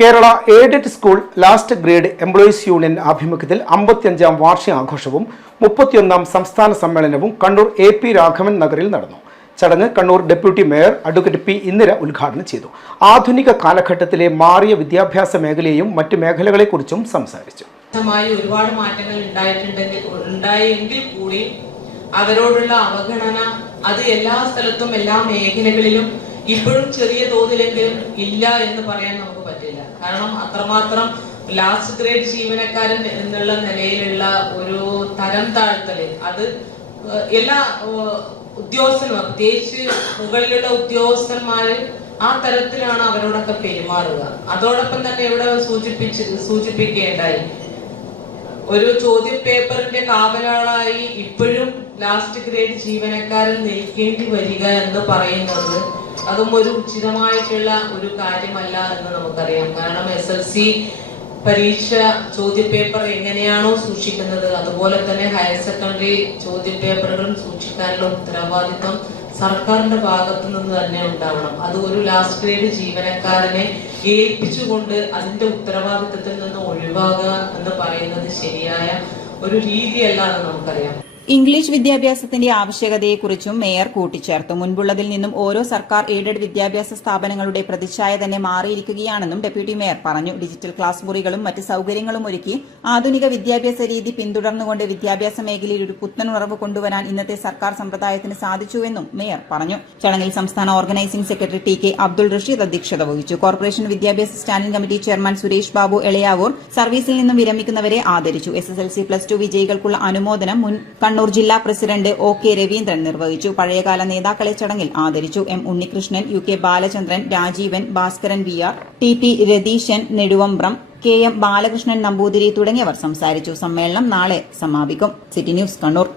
Kerala aided school last grade employees union ആഭിമുഖ്യത്തിൽ 55-ാം വാർഷികാഘോഷവും 31-ാം സംസ്ഥാന സമ്മേളനവും കണ്ണൂർ AP രാഘവൻ നഗറിൽ നടന്നു. ചടങ്ങ് Kannur deputy mayor advocate P. Indira ഉദ്ഘാടനം ചെയ്തു. ആധുനിക കാലഘട്ടത്തിലെ മാറിയ വിദ്യാഭ്യാസ മേഖലയെയും മറ്റ് മേഖലകളെക്കുറിച്ചും സംസാരിച്ചു. ഒരുപാട് മാറ്റങ്ങൾ ഉണ്ടായെങ്കിൽ കൂടി അവരോടുള്ള അവഗണന അത് എല്ലാ സ്ഥലത്തും എല്ലാ മേഖലകളിലും ഇപ്പോഴും ചെറിയ തോതിലെങ്കിലും ഇല്ല എന്ന് പറയാൻ നമുക്ക് പറ്റില്ല. കാരണം അത്രമാത്രം ലാസ്റ്റ് ഗ്രേഡ് ജീവനക്കാരൻ എന്നുള്ള നിലയിലുള്ള ഒരു തരം താഴ്ത്തല് അത് എല്ലാ ഉദ്യോഗസ്ഥന്മാർ, പ്രത്യേകിച്ച് മുകളിലുള്ള ഉദ്യോഗസ്ഥന്മാര് ആ തരത്തിലാണ് അവരോടൊക്കെ പെരുമാറുക. അതോടൊപ്പം തന്നെ ഇവിടെ സൂചിപ്പിക്കേണ്ടായി, ഒരു ചോദ്യപേപ്പറിന്റെ കാവലാളായി ഇപ്പോഴും ലാസ്റ്റ് ഗ്രേഡ് ജീവനക്കാരൻ നിൽക്കേണ്ടി വരിക എന്ന് പറയുന്നത് അതും ഒരു ഉചിതമായിട്ടുള്ള ഒരു കാര്യമല്ല എന്ന് നമുക്കറിയാം. കാരണം SLC പരീക്ഷ ചോദ്യപേപ്പർ എങ്ങനെയാണോ സൂക്ഷിക്കുന്നത് അതുപോലെ തന്നെ ഹയർ സെക്കൻഡറി ചോദ്യപേപ്പറുകളും സൂക്ഷിക്കാനുള്ള ഉത്തരവാദിത്വം സർക്കാരിന്റെ ഭാഗത്തു നിന്ന് തന്നെ ഉണ്ടാവണം. അത് ഒരു ലാസ്റ്റ് ഗ്രേഡ് ജീവനക്കാരനെ ഏൽപ്പിച്ചുകൊണ്ട് അതിന്റെ ഉത്തരവാദിത്വത്തിൽ നിന്ന് ഒഴിവാകുക എന്ന് പറയുന്നത് ശരിയായ ഒരു രീതിയല്ല എന്ന് നമുക്കറിയാം. ഇംഗ്ലീഷ് വിദ്യാഭ്യാസത്തിന്റെ ആവശ്യകതയെക്കുറിച്ചും മേയർ കൂട്ടിച്ചേർത്തു. മുൻപുള്ളതിൽ നിന്നും ഓരോ സർക്കാർ എയ്ഡഡ് വിദ്യാഭ്യാസ സ്ഥാപനങ്ങളുടെ പ്രതിച്ഛായ തന്നെ മാറിയിരിക്കുകയാണെന്നും ഡെപ്യൂട്ടി മേയർ പറഞ്ഞു. ഡിജിറ്റൽ ക്ലാസ് മുറികളും മറ്റ് സൌകര്യങ്ങളും ഒരുക്കി ആധുനിക വിദ്യാഭ്യാസ രീതി പിന്തുടർന്നുകൊണ്ട് വിദ്യാഭ്യാസ മേഖലയിൽ ഒരു പുത്തനുണർവ് കൊണ്ടുവരാൻ ഇന്നത്തെ സർക്കാർ സമ്പ്രദായത്തിന് സാധിച്ചുവെന്നും മേയർ പറഞ്ഞു. ചടങ്ങിൽ സംസ്ഥാന organising secretary TK Abdul Rasheed അധ്യക്ഷത വഹിച്ചു. കോർപ്പറേഷൻ വിദ്യാഭ്യാസ standing committee chairman Suresh Babu Elayavoor സർവീസിൽ നിന്നും വിരമിക്കുന്നവരെ ആദരിച്ചു. SSLC +2 വിജയികൾക്കുള്ള അനുമോദനം മുൻ കണ്ണൂർ ജില്ലാ പ്രസിഡന്റ് OK രവീന്ദ്രൻ നിർവഹിച്ചു. പഴയകാല നേതാക്കളെ ചടങ്ങിൽ ആദരിച്ചു. M. Unnikrishnan, UK Balachandran, Rajeevan, Bhaskaran VR, TP Ratheeshan, നെടുവമ്പ്രം, KM Balakrishnan Namboothiri തുടങ്ങിയവർ സംസാരിച്ചു. സമ്മേളനം നാളെ സമാപിക്കും. City news Kannur.